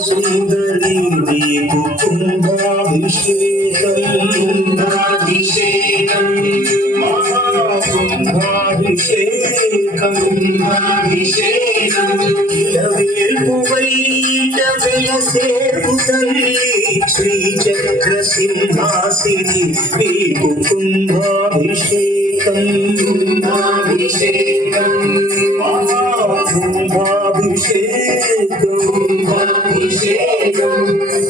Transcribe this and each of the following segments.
సుందరి నీకు కుంభాభిషేకం మహాకుంభాభిషేకం ఇలవేల్పు వైట వెలసేపు తల్లి శ్రీచక్ర సింహాసిని నీకు కుంభాభిషేకం మహాకుంభాభిషేకం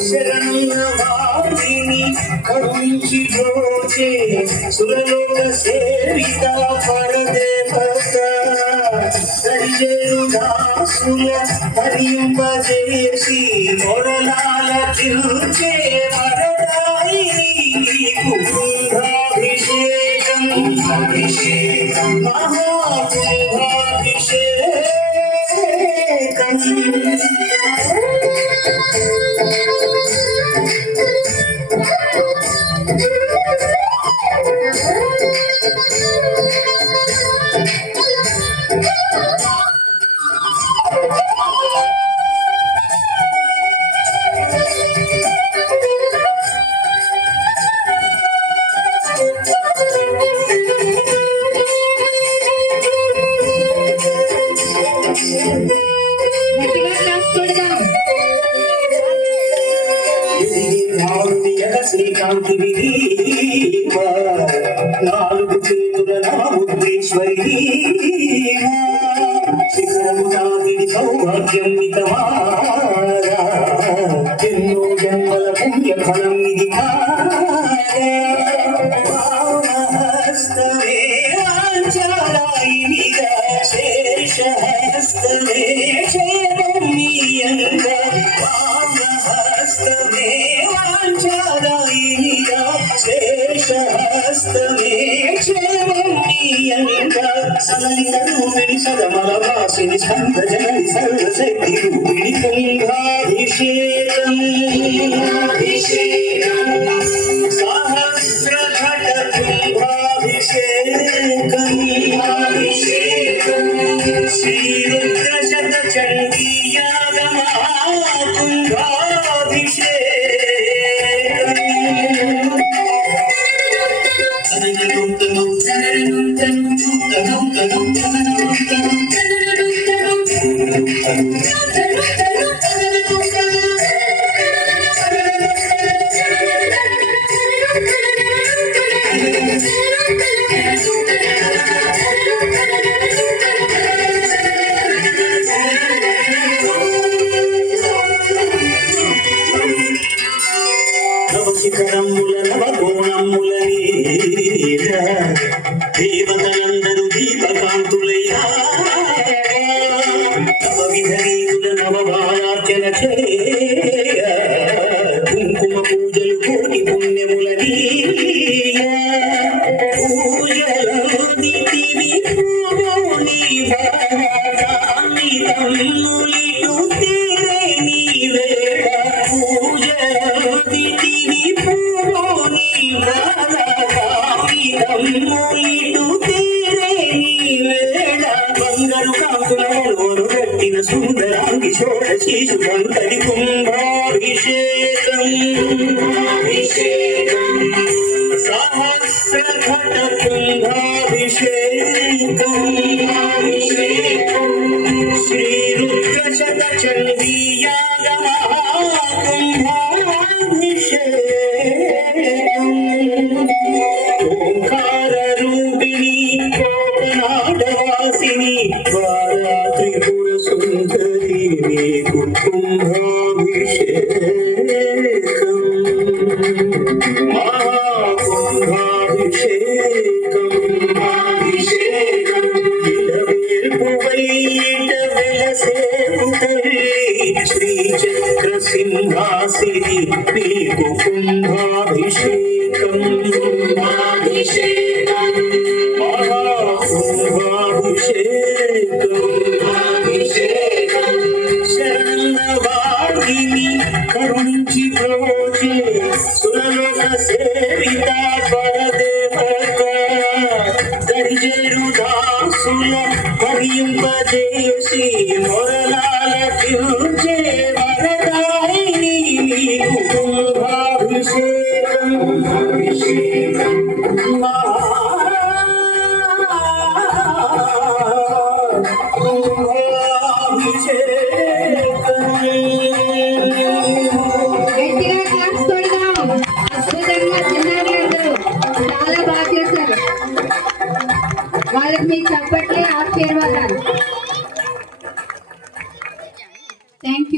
శరణవాదిని కరుణించి బ్రోచే సురలోక సేవిత పరదేవత హరిజేరు దాసుల హరింపజేసి మొరలాల తిరుచే వరదాయిని నీకు కుంభాభిషేకం మహాకుంభాభిషేకం శ్రీకాంతి నాలుగు చేతుల నవముద్రేశ్వరి శిఖరము నాగిడి సౌభాగ్యం మితమారా ఎన్నో జన్మల పుణ్య ఫలం ఇది హస్తమే ఆచారాయినిగా శేషహస్తమే క్షేమీయంగా హస్తమే వాంఛాదాయినిగా శేషహస్తమే క్షేమీయంగా సలిల రూపిణి సదమల వాసిని స్కంద జనని సర్వశక్తి రూపిణి కుంభాభిషేకం సహస్రఘట కుంభాభిషేకం శ్రీరుద్ర శత చండీయాగమ శిఖరముల నవకోణముల దేవతలందరూ దీపకాంతులయ్యా నవవిధరీతుల నవవాయార్చన చేయ కుంకుమ పూజలు కోటి పుణ్యముల పూజలో దితివి తమ్ములిటు తీరే నీ వేళ పూజలో దితివి తమ్ములిటు తీరే నీ వేళ బంగారు కాకులవరు కట్టిన సుందరాంగి షోడశీషు కంకడి కుంభాభిషేకం సహస్రఘట కుంభాభిషేకం శ్రీరుద్ర శత చండీయాగమ కుంభాభిషేకం ఓంకార రూపిణి కోకనాడవాసిని ద్వారా త్రిపుర సుందరి నీకు కుంభాభిషేకం మహాకుంభాభిషేకం ఇలవేల్పు వైట వెలసేపు తల్లి శ్రీచక్ర సింహాసిని నీకు కుంభాభిషేకం మహాకుంభాభిషేకం శరణవాడిని కరుణించి బ్రోచే సురలోక సేవిత పరదేవత దరిజేరు దాసుల హరింపజేసి మొరలాల తిరుచే వరదా గట్టిగా క్లాప్స్ కొడదాం. అద్భుతంగా చిన్నారులందరూ చాలా బాగా చేశారు. వాళ్ళకి మీకు చప్పట్లే ఆశీర్వాదాలు. Thank you.